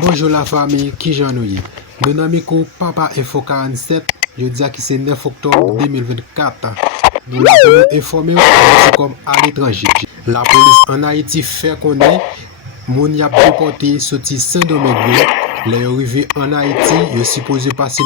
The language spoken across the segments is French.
Bonjour la famille, qui j'en ai? Mon ami Papa Info 47, je dis que c'est 9 octobre 2024. Nous l'avons informé comme à l'étranger. La police en Haïti fait connaître mon y a déporté sorti Saint-Domingue. Les arrivés en Haïti, ils supposé passer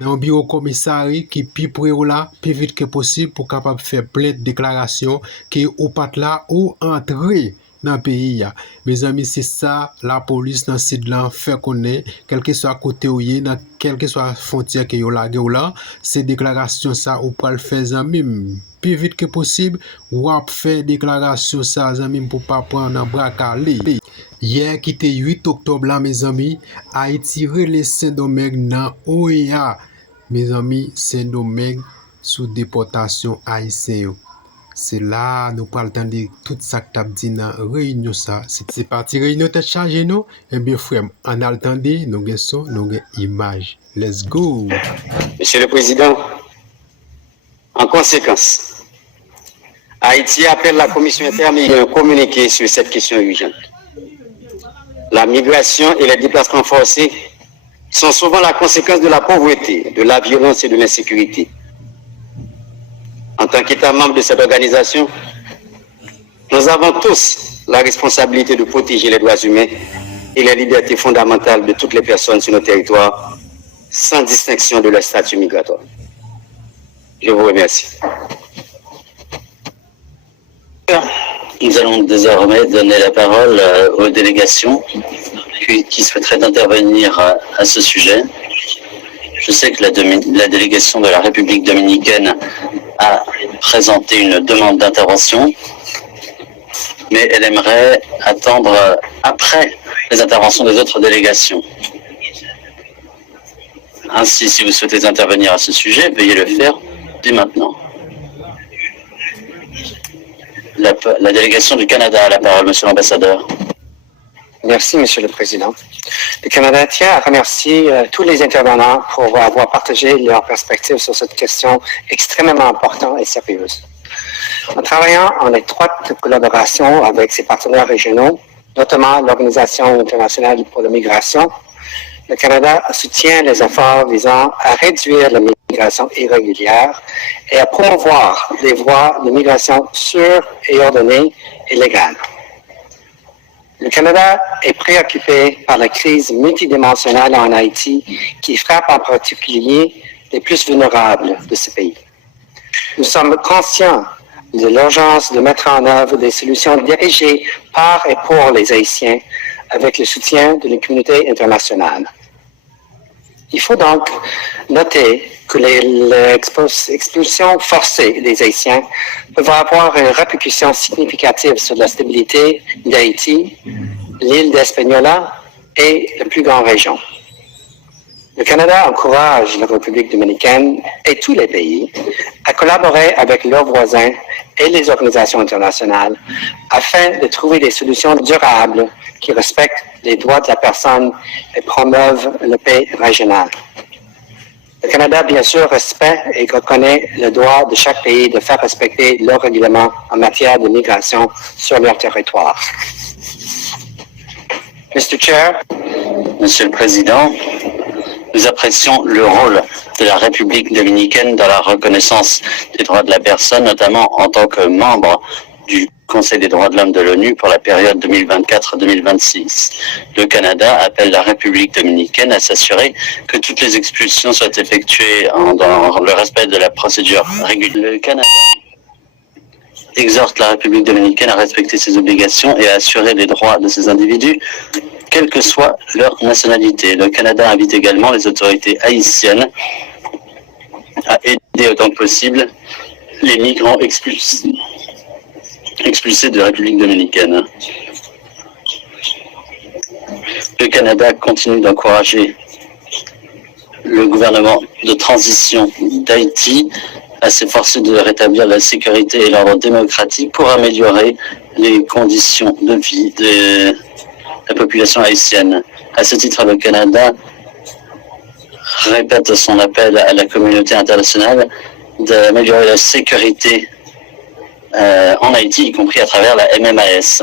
dans un bureau commissariat qui plus près là, plus vite que possible pour capable faire plein de déclarations qui ou pas là ou entrer dans le pays. Mes amis, c'est ça, la police dans ce là fait connaître, quel que soit côté où y dans quelle que soit frontière que yo la là, ces déclarations ça ou pas le faire amis plus vite que possible ou à faire déclaration ça amis pour pas prendre un bras calé. Hier qui était 8 octobre là mes amis, Haïti relé Saint-Domingue dans OEA. Mes amis, Saint-Domingue sous déportation haïtienne. C'est là nous parlons de tout ça que t'as dit dans réunion ça. C'est parti réunion tête chargée nous. Et bien frère, en attendant, nous avons son, nous avons image. Let's go. Monsieur le Président, en conséquence, Haïti appelle la commission intermédiaire à communiquer sur cette question urgente. La migration et les déplacements forcés sont souvent la conséquence de la pauvreté, de la violence et de l'insécurité. En tant qu'État membre de cette organisation, nous avons tous la responsabilité de protéger les droits humains et les libertés fondamentales de toutes les personnes sur nos territoires, sans distinction de leur statut migratoire. Je vous remercie. Nous allons désormais donner la parole aux délégations qui souhaiteraient intervenir à ce sujet. Je sais que la délégation de la République dominicaine a présenté une demande d'intervention, mais elle aimerait attendre après les interventions des autres délégations. Ainsi, si vous souhaitez intervenir à ce sujet, veuillez le faire dès maintenant. La délégation du Canada a la parole, Monsieur l'ambassadeur. Merci, Monsieur le Président. Le Canada tient à remercier tous les intervenants pour avoir partagé leurs perspectives sur cette question extrêmement importante et sérieuse. En travaillant en étroite collaboration avec ses partenaires régionaux, notamment l'Organisation internationale pour la migration, le Canada soutient les efforts visant à réduire la migration irrégulière et à promouvoir des voies de migration sûres et ordonnées et légales. Le Canada est préoccupé par la crise multidimensionnelle en Haïti qui frappe en particulier les plus vulnérables de ce pays. Nous sommes conscients de l'urgence de mettre en œuvre des solutions dirigées par et pour les Haïtiens avec le soutien de la communauté internationale. Il faut donc noter que l'expulsion forcée des Haïtiens peuvent avoir une répercussion significative sur la stabilité d'Haïti, l'île d'Hispaniola et la plus grande région. Le Canada encourage la République dominicaine et tous les pays à collaborer avec leurs voisins et les organisations internationales afin de trouver des solutions durables qui respectent les droits de la personne et promeuvent la paix régionale. Le Canada, bien sûr, respecte et reconnaît le droit de chaque pays de faire respecter leurs règlements en matière de migration sur leur territoire. Mr. Chair. Monsieur le Président, nous apprécions le rôle de la République dominicaine dans la reconnaissance des droits de la personne, notamment en tant que membre du Conseil des droits de l'homme de l'ONU pour la période 2024-2026. Le Canada appelle la République dominicaine à s'assurer que toutes les expulsions soient effectuées dans le respect de la procédure régulière. Le Canada exhorte la République dominicaine à respecter ses obligations et à assurer les droits de ces individus, quelle que soit leur nationalité. Le Canada invite également les autorités haïtiennes à aider autant que possible les migrants expulsés de la République dominicaine. Le Canada continue d'encourager le gouvernement de transition d'Haïti à s'efforcer de rétablir la sécurité et l'ordre démocratique pour améliorer les conditions de vie de la population haïtienne. À ce titre, le Canada répète son appel à la communauté internationale d'améliorer la sécurité en Haïti, y compris à travers la MMAS.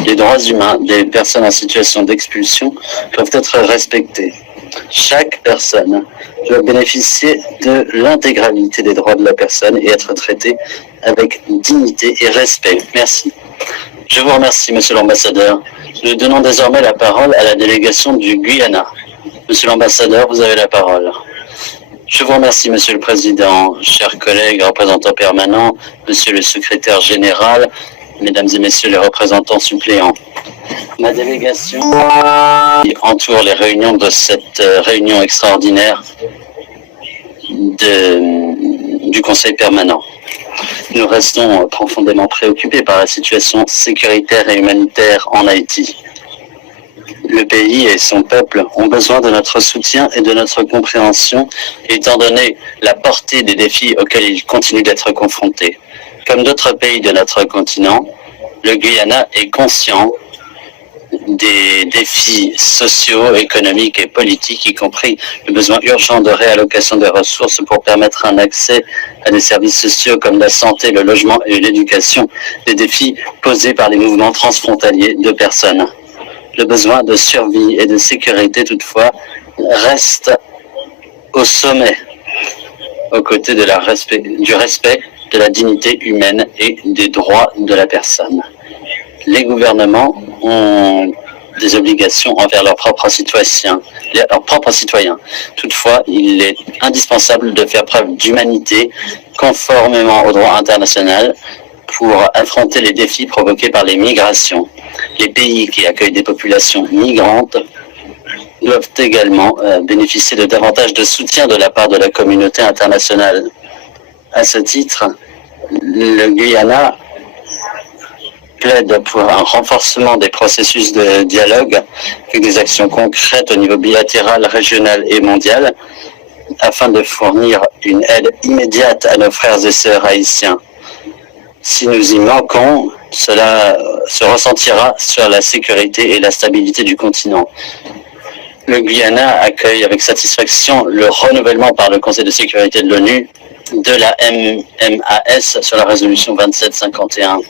Les droits humains des personnes en situation d'expulsion doivent être respectés. Chaque personne doit bénéficier de l'intégralité des droits de la personne et être traitée avec dignité et respect. Merci. Je vous remercie, Monsieur l'ambassadeur. Nous donnons désormais la parole à la délégation du Guyana. Monsieur l'ambassadeur, vous avez la parole. Je vous remercie, Monsieur le Président, chers collègues, représentants permanents, Monsieur le secrétaire général, Mesdames et Messieurs les représentants suppléants. Ma délégation entoure les réunions de cette réunion extraordinaire du Conseil permanent. Nous restons profondément préoccupés par la situation sécuritaire et humanitaire en Haïti. Le pays et son peuple ont besoin de notre soutien et de notre compréhension, étant donné la portée des défis auxquels ils continuent d'être confrontés. Comme d'autres pays de notre continent, le Guyana est conscient des défis sociaux, économiques et politiques, y compris le besoin urgent de réallocation des ressources pour permettre un accès à des services sociaux comme la santé, le logement et l'éducation, des défis posés par les mouvements transfrontaliers de personnes. Le besoin de survie et de sécurité, toutefois, reste au sommet, aux côtés de du respect de la dignité humaine et des droits de la personne. Les gouvernements ont des obligations envers leurs propres citoyens. Toutefois, il est indispensable de faire preuve d'humanité conformément au droit international pour affronter les défis provoqués par les migrations. Les pays qui accueillent des populations migrantes doivent également bénéficier de davantage de soutien de la part de la communauté internationale. À ce titre, le Guyana plaide pour un renforcement des processus de dialogue avec des actions concrètes au niveau bilatéral, régional et mondial afin de fournir une aide immédiate à nos frères et sœurs haïtiens. Si nous y manquons, cela se ressentira sur la sécurité et la stabilité du continent. Le Guyana accueille avec satisfaction le renouvellement par le Conseil de sécurité de l'ONU de la MMAS sur la résolution 2751.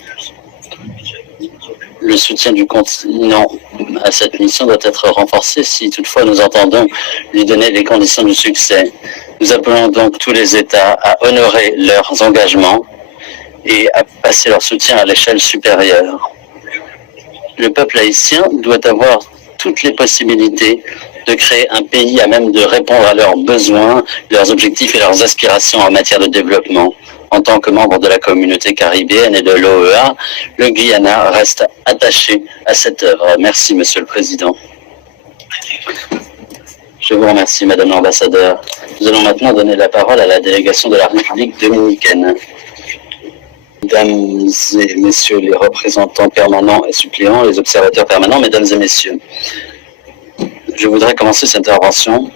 Le soutien du continent à cette mission doit être renforcé si toutefois nous entendons lui donner les conditions du succès. Nous appelons donc tous les États à honorer leurs engagements et à passer leur soutien à l'échelle supérieure. Le peuple haïtien doit avoir toutes les possibilités de créer un pays à même de répondre à leurs besoins, leurs objectifs et leurs aspirations en matière de développement. En tant que membre de la communauté caribéenne et de l'OEA, le Guyana reste attaché à cette œuvre. Merci, Monsieur le Président. Je vous remercie, Madame l'ambassadeur. Nous allons maintenant donner la parole à la délégation de la République dominicaine. Mesdames et Messieurs les représentants permanents et suppléants, les observateurs permanents, Mesdames et Messieurs, je voudrais commencer cette intervention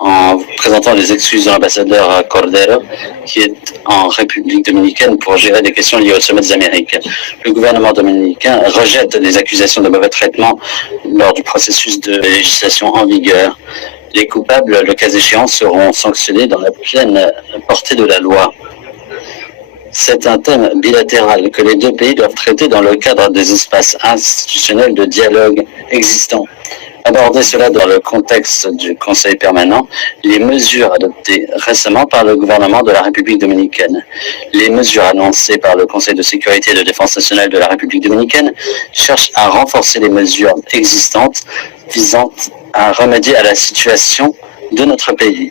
en présentant les excuses de l'ambassadeur Cordero, qui est en République dominicaine pour gérer des questions liées au sommet des Amériques. Le gouvernement dominicain rejette les accusations de mauvais traitement lors du processus de législation en vigueur. Les coupables, le cas échéant, seront sanctionnés dans la pleine portée de la loi. C'est un thème bilatéral que les deux pays doivent traiter dans le cadre des espaces institutionnels de dialogue existants. Aborder cela dans le contexte du Conseil permanent, les mesures adoptées récemment par le gouvernement de la République dominicaine, les mesures annoncées par le Conseil de sécurité et de défense nationale de la République dominicaine cherchent à renforcer les mesures existantes visant à remédier à la situation de notre pays.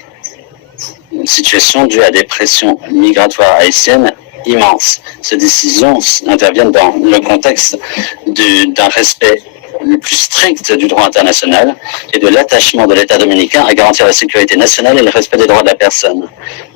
Une situation due à des pressions migratoires haïtiennes immenses. Ces décisions interviennent dans le contexte d'un respect le plus strict du droit international et de l'attachement de l'État dominicain à garantir la sécurité nationale et le respect des droits de la personne.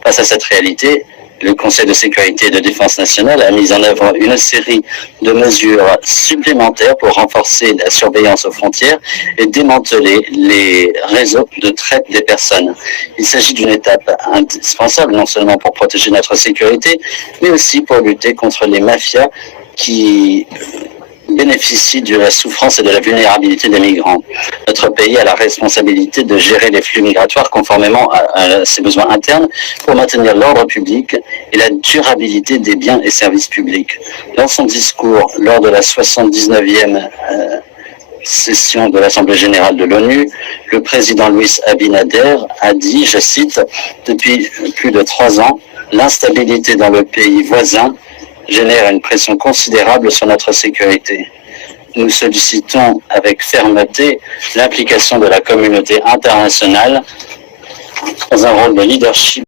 Face à cette réalité, le Conseil de sécurité et de défense nationale a mis en œuvre une série de mesures supplémentaires pour renforcer la surveillance aux frontières et démanteler les réseaux de traite des personnes. Il s'agit d'une étape indispensable non seulement pour protéger notre sécurité, mais aussi pour lutter contre les mafias qui bénéficient de la souffrance et de la vulnérabilité des migrants. Notre pays a la responsabilité de gérer les flux migratoires conformément à ses besoins internes pour maintenir l'ordre public et la durabilité des biens et services publics. Dans son discours lors de la 79e session de l'Assemblée générale de l'ONU, le président Louis Abinader a dit, je cite, « Depuis plus de 3 ans, l'instabilité dans le pays voisin génère une pression considérable sur notre sécurité. Nous sollicitons avec fermeté l'implication de la communauté internationale dans un rôle de leadership